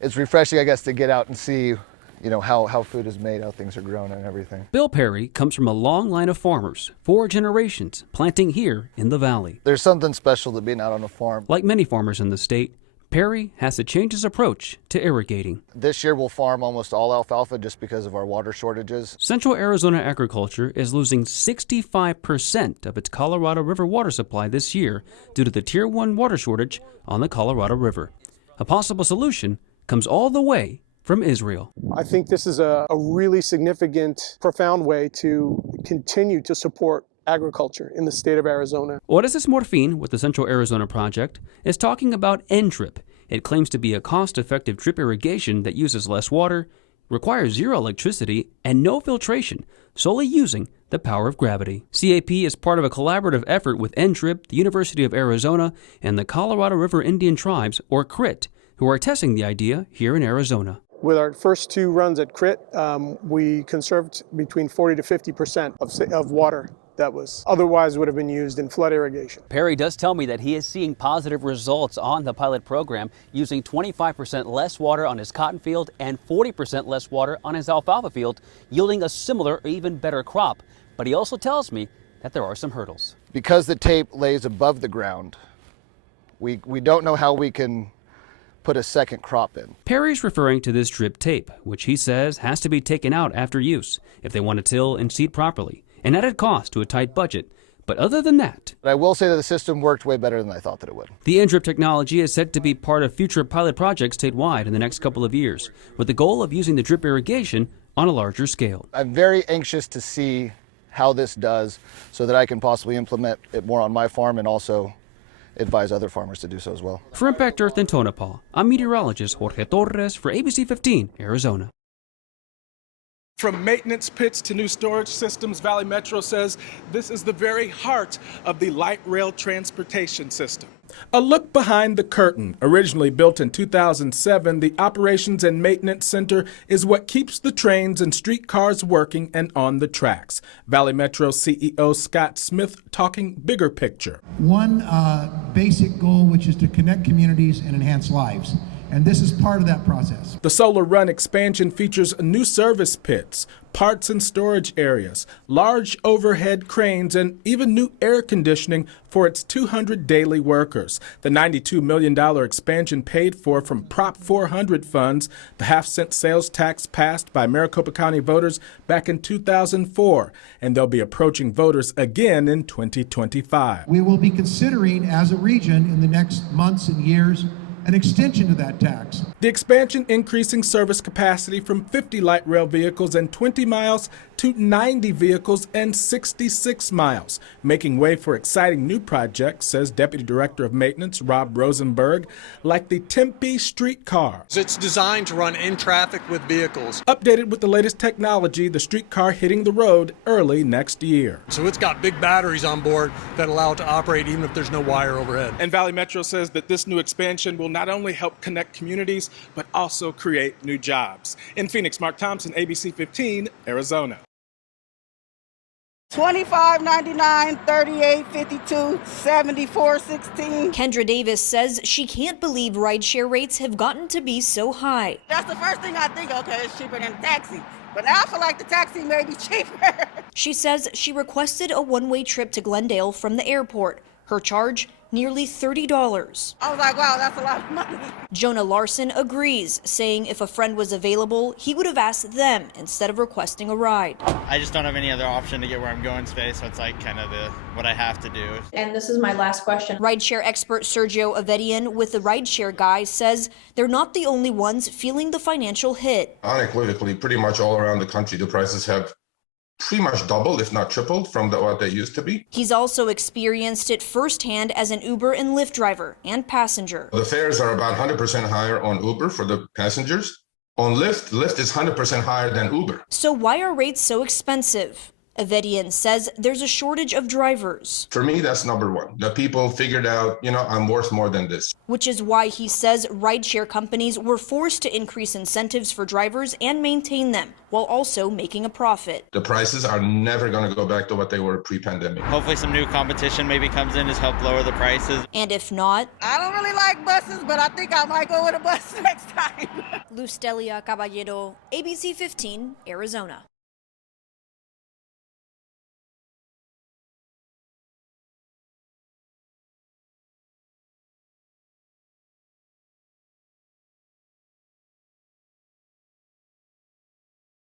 It's refreshing, I guess, to get out and see, how food is made, how things are grown and everything. Bill Perry comes from a long line of farmers, 4 generations, planting here in the valley. There's something special to being out on a farm. Like many farmers in the state, Perry has to change his approach to irrigating. This year we'll farm almost all alfalfa just because of our water shortages. Central Arizona agriculture is losing 65% of its Colorado River water supply this year due to the Tier 1 water shortage on the Colorado River. A possible solution comes all the way from Israel. I think this is a really significant, profound way to continue to support agriculture in the state of Arizona. Orestes Morfin with the Central Arizona Project is talking about NDRIP. It claims to be a cost-effective drip irrigation that uses less water, requires zero electricity, and no filtration, solely using the power of gravity. CAP is part of a collaborative effort with NDRIP, the University of Arizona, and the Colorado River Indian Tribes, or CRIT, who are testing the idea here in Arizona. With our first 2 runs at CRIT, we conserved between 40 to 50% of water that was otherwise would have been used in flood irrigation. Perry does tell me that he is seeing positive results on the pilot program, using 25% less water on his cotton field and 40% less water on his alfalfa field, yielding a similar or even better crop. But he also tells me that there are some hurdles. Because the tape lays above the ground, we don't know how we can put a second crop in. Perry's referring to this drip tape, which he says has to be taken out after use if they want to till and seed properly. An added cost to a tight budget. But other than that, I will say that the system worked way better than I thought that it would. The NDRIP technology is set to be part of future pilot projects statewide in the next couple of years, with the goal of using the drip irrigation on a larger scale. I'm very anxious to see how this does so that I can possibly implement it more on my farm and also advise other farmers to do so as well. For Impact Earth in Tonopah, I'm meteorologist Jorge Torres for ABC 15, Arizona. From maintenance pits to new storage systems, Valley Metro says this is the very heart of the light rail transportation system. A look behind the curtain. Originally built in 2007, the Operations and Maintenance Center is what keeps the trains and streetcars working and on the tracks. Valley Metro CEO Scott Smith talking bigger picture. One basic goal, which is to connect communities and enhance lives. And this is part of that process. The Solar Run expansion features new service pits, parts and storage areas, large overhead cranes, and even new air conditioning for its 200 daily workers. The $92 million expansion paid for from Prop 400 funds, the half-cent sales tax passed by Maricopa County voters back in 2004, and they'll be approaching voters again in 2025. We will be considering, as a region, in the next months and years, an extension to that tax. The expansion increasing service capacity from 50 light rail vehicles and 20 miles to 90 vehicles and 66 miles, making way for exciting new projects, says Deputy Director of Maintenance Rob Rosenberg, like the Tempe streetcar. It's designed to run in traffic with vehicles. Updated with the latest technology, the streetcar hitting the road early next year. So it's got big batteries on board that allow it to operate even if there's no wire overhead. And Valley Metro says that this new expansion will not only help connect communities, but also create new jobs. In Phoenix, Mark Thompson, ABC 15, Arizona. $25.99, $38.52, $74.16. Kendra Davis says she can't believe rideshare rates have gotten to be so high. That's the first thing I think, okay, it's cheaper than a taxi. But now I feel like the taxi may be cheaper. She says she requested a one-way trip to Glendale from the airport. Her charge, nearly $30. I was like, wow, that's a lot of money. Jonah Larson agrees, saying if a friend was available, he would have asked them instead of requesting a ride. I just don't have any other option to get where I'm going today, so it's like kind of what I have to do. And this is my last question. Rideshare expert Sergio Avedian with the Rideshare Guy says they're not the only ones feeling the financial hit. Unequivocally, pretty much all around the country, the prices have pretty much doubled, if not tripled, from what they used to be. He's also experienced it firsthand as an Uber and Lyft driver and passenger. The fares are about 100% higher on Uber for the passengers. On Lyft is 100% higher than Uber. So why are rates so expensive? Avedian says there's a shortage of drivers, For me, that's number one. The people figured out, I'm worth more than this. which is why he says rideshare companies were forced to increase incentives for drivers and maintain them while also making a profit. The prices are never going to go back to what they were pre-pandemic. Hopefully some new competition maybe comes in to help lower the prices. And if not, I don't really like buses, but I think I might go with a bus next time. Luz Delia Caballero, ABC 15, Arizona.